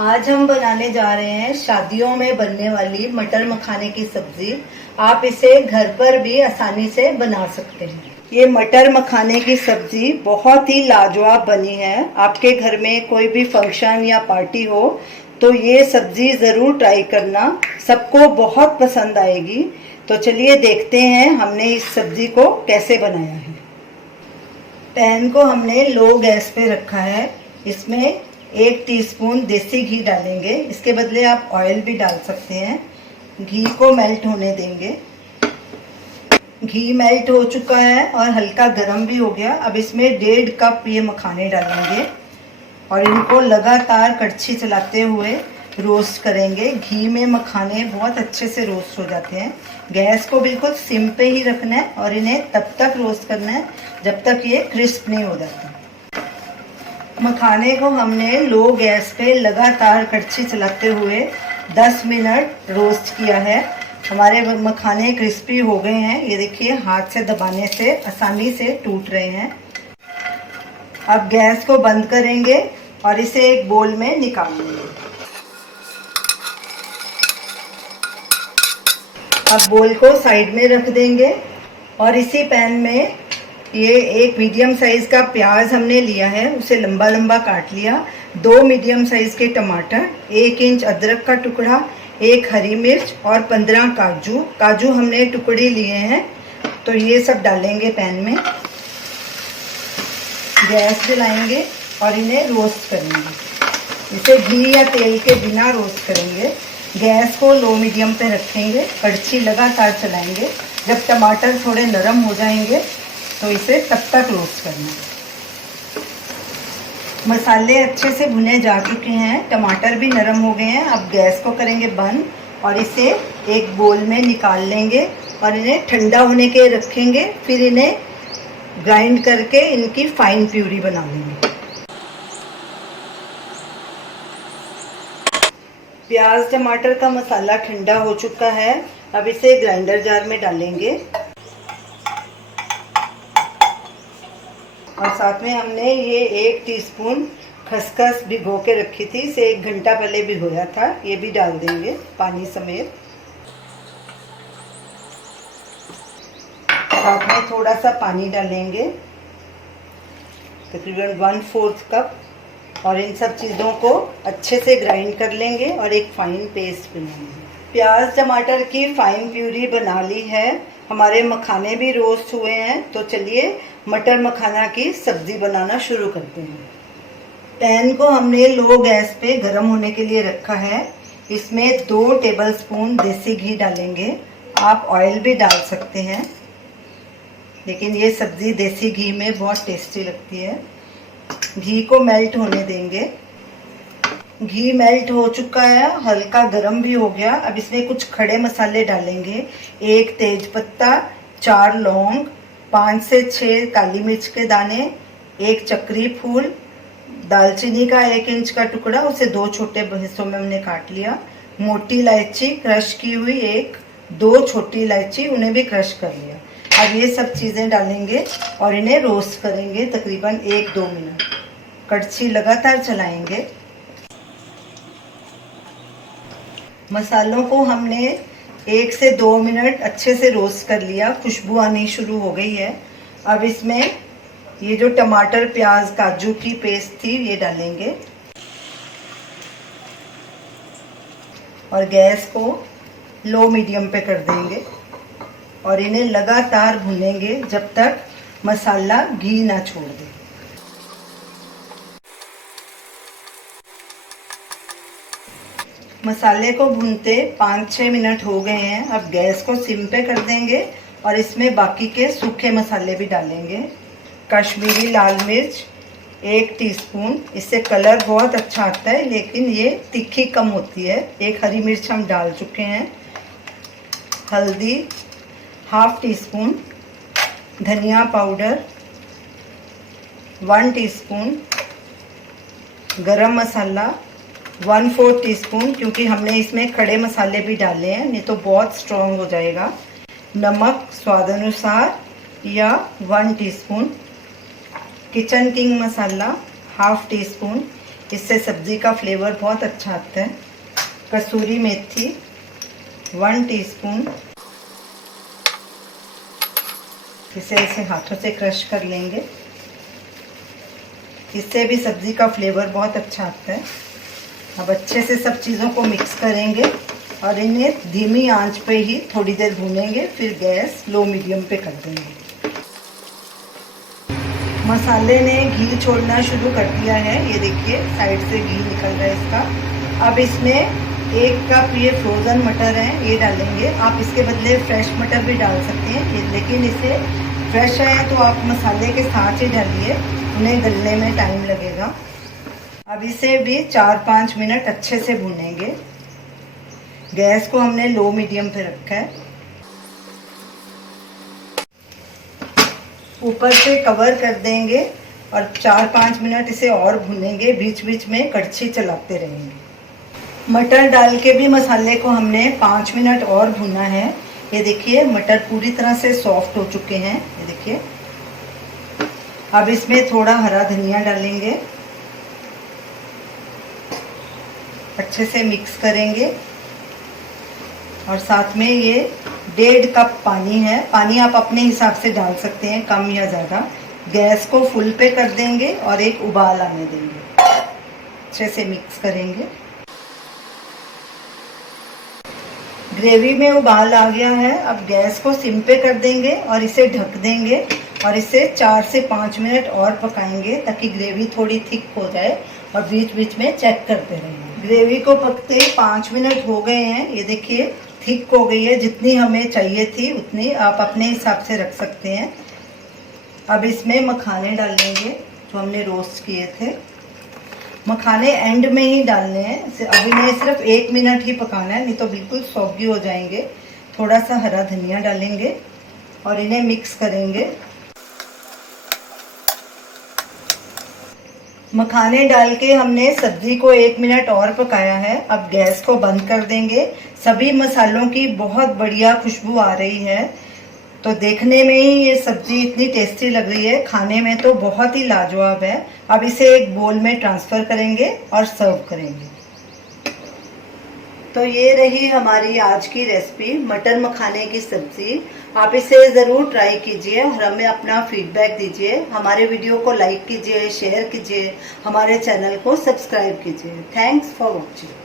आज हम बनाने जा रहे हैं शादियों में बनने वाली मटर मखाने की सब्जी। आप इसे घर पर भी आसानी से बना सकते हैं। ये मटर मखाने की सब्जी बहुत ही लाजवाब बनी है। आपके घर में कोई भी फंक्शन या पार्टी हो तो ये सब्जी ज़रूर ट्राई करना, सबको बहुत पसंद आएगी। तो चलिए देखते हैं हमने इस सब्जी को कैसे बनाया है। पैन को हमने लो गैस पे रखा है। इसमें 1 टीस्पून देसी घी डालेंगे। इसके बदले आप ऑयल भी डाल सकते हैं। घी को मेल्ट होने देंगे। घी मेल्ट हो चुका है और हल्का गर्म भी हो गया। अब इसमें 1.5 कप ये मखाने डालेंगे और इनको लगातार कड़छी चलाते हुए रोस्ट करेंगे। घी में मखाने बहुत अच्छे से रोस्ट हो जाते हैं। गैस को बिल्कुल सिम पे ही रखना है और इन्हें तब तक रोस्ट करना है जब तक ये क्रिस्प नहीं हो जाते। मखाने को हमने लो गैस पे लगातार कड़छी चलाते हुए 10 मिनट रोस्ट किया है। हमारे मखाने क्रिस्पी हो गए हैं। ये देखिए, हाथ से दबाने से आसानी से टूट रहे हैं। अब गैस को बंद करेंगे और इसे एक बोल में निकाल लेंगे। अब बोल को साइड में रख देंगे और इसी पैन में ये एक मीडियम साइज का प्याज हमने लिया है, उसे लंबा लंबा काट लिया। 2 मीडियम साइज के टमाटर, 1 इंच अदरक का टुकड़ा, 1 हरी मिर्च और 15 काजू हमने टुकड़े लिए हैं। तो ये सब डालेंगे पैन में। गैस जलाएंगे और इन्हें रोस्ट करेंगे। इसे घी या तेल के बिना रोस्ट करेंगे। गैस को लो मीडियम पे रखेंगे। कड़छी लगातार चलाएंगे। जब टमाटर थोड़े नरम हो जाएंगे तो इसे तब तक रोस्ट करना है। मसाले अच्छे से भुने जा चुके हैं, टमाटर भी नरम हो गए हैं। अब गैस को करेंगे बंद और इसे एक बोल में निकाल लेंगे और इन्हें ठंडा होने के रखेंगे। फिर इन्हें ग्राइंड करके इनकी फाइन प्यूरी बना लेंगे। प्याज टमाटर का मसाला ठंडा हो चुका है। अब इसे ग्राइंडर जार में डालेंगे और साथ में हमने ये 1 टीस्पून खसखस भिगो के रखी थी, इसे 1 घंटा पहले भिगोया था, ये भी डाल देंगे पानी समेत। साथ में थोड़ा सा पानी डालेंगे, तकरीबन 1/4 कप, और इन सब चीज़ों को अच्छे से ग्राइंड कर लेंगे और एक फाइन पेस्ट बनाएंगे। प्याज टमाटर की फाइन प्यूरी बना ली है। हमारे मखाने भी रोस्ट हुए हैं। तो चलिए मटर मखाना की सब्जी बनाना शुरू करते हैं। पैन को हमने लो गैस पे गरम होने के लिए रखा है। इसमें 2 टेबलस्पून देसी घी डालेंगे। आप ऑयल भी डाल सकते हैं, लेकिन ये सब्जी देसी घी में बहुत टेस्टी लगती है। घी को मेल्ट होने देंगे। घी मेल्ट हो चुका है, हल्का गरम भी हो गया। अब इसमें कुछ खड़े मसाले डालेंगे। 1 तेज पत्ता, 4 लौंग, 5 से 6 काली मिर्च के दाने, 1 चक्री फूल, दालचीनी का 1 इंच का टुकड़ा, उसे 2 छोटे हिस्सों में हमने काट लिया। मोटी इलायची क्रश की हुई 2 छोटी इलायची, उन्हें भी क्रश कर लिया। अब ये सब चीज़ें डालेंगे और इन्हें रोस्ट करेंगे तकरीबन 1-2 मिनट। कड़छी लगातार चलाएंगे। मसालों को हमने 1 से 2 मिनट अच्छे से रोस्ट कर लिया। खुशबू आनी शुरू हो गई है। अब इसमें ये जो टमाटर प्याज काजू की पेस्ट थी ये डालेंगे और गैस को लो मीडियम पे कर देंगे और इन्हें लगातार भूनेंगे जब तक मसाला घी ना छोड़ दे। मसाले को भूनते 5-6 मिनट हो गए हैं। अब गैस को सिम पे कर देंगे और इसमें बाकी के सूखे मसाले भी डालेंगे। कश्मीरी लाल मिर्च 1 टीस्पून, इससे कलर बहुत अच्छा आता है, लेकिन ये तीखी कम होती है। 1 हरी मिर्च हम डाल चुके हैं। हल्दी 1/2 टीस्पून, धनिया पाउडर 1 टीस्पून, गरम मसाला 1/4 टीस्पून, क्योंकि हमने इसमें खड़े मसाले भी डाले हैं, नहीं तो बहुत स्ट्रॉन्ग हो जाएगा। नमक स्वाद अनुसार या 1 टीस्पून। किचन किंग मसाला 1/2 टीस्पून। इससे सब्जी का फ्लेवर बहुत अच्छा आता है। कसूरी मेथी 1 टीस्पून, इसे ऐसे हाथों से क्रश कर लेंगे, इससे भी सब्जी का फ्लेवर बहुत अच्छा आता है। अब अच्छे से सब चीज़ों को मिक्स करेंगे और इन्हें धीमी आंच पे ही थोड़ी देर भूनेंगे, फिर गैस लो मीडियम पे कर देंगे। मसाले ने घी छोड़ना शुरू कर दिया है, ये देखिए साइड से घी निकल रहा है इसका। अब इसमें 1 कप ये फ्रोज़न मटर है, ये डालेंगे। आप इसके बदले फ्रेश मटर भी डाल सकते हैं, लेकिन इसे फ्रेश है तो आप मसाले के साथ ही डालिए, उन्हें गलने में टाइम लगेगा। अब इसे भी 4-5 मिनट अच्छे से भूनेंगे। गैस को हमने लो मीडियम पे रखा है। ऊपर से कवर कर देंगे और 4-5 मिनट इसे और भूनेंगे, बीच बीच में कड़छी चलाते रहेंगे। मटर डाल के भी मसाले को हमने 5 मिनट और भूना है। ये देखिए मटर पूरी तरह से सॉफ्ट हो चुके हैं, ये देखिए। अब इसमें थोड़ा हरा धनिया डालेंगे, अच्छे से मिक्स करेंगे और साथ में ये 1.5 कप पानी है। पानी आप अपने हिसाब से डाल सकते हैं, कम या ज़्यादा। गैस को फुल पे कर देंगे और एक उबाल आने देंगे, अच्छे से मिक्स करेंगे। ग्रेवी में उबाल आ गया है, अब गैस को सिम पे कर देंगे और इसे ढक देंगे और इसे 4 से 5 मिनट और पकाएंगे ताकि ग्रेवी थोड़ी थिक हो जाए, और बीच बीच में चेक करते रहेंगे। ग्रेवी को पकते 5 मिनट हो गए हैं, ये देखिए थिक हो गई है। जितनी हमें चाहिए थी उतनी आप अपने हिसाब से रख सकते हैं। अब इसमें मखाने डालेंगे जो हमने रोस्ट किए थे। मखाने एंड में ही डालने हैं, अभी नहीं, सिर्फ 1 मिनट ही पकाना है, नहीं तो बिल्कुल सौगी हो जाएंगे। थोड़ा सा हरा धनिया डालेंगे और इन्हें मिक्स करेंगे। मखाने डाल के हमने सब्जी को 1 मिनट और पकाया है। अब गैस को बंद कर देंगे। सभी मसालों की बहुत बढ़िया खुशबू आ रही है, तो देखने में ही ये सब्जी इतनी टेस्टी लग रही है, खाने में तो बहुत ही लाजवाब है। अब इसे एक बोल में ट्रांसफ़र करेंगे और सर्व करेंगे। तो ये रही हमारी आज की रेसिपी, मटर मखाने की सब्जी। आप इसे ज़रूर ट्राई कीजिए और हमें अपना फीडबैक दीजिए। हमारे वीडियो को लाइक कीजिए, शेयर कीजिए, हमारे चैनल को सब्सक्राइब कीजिए। Thanks for watching.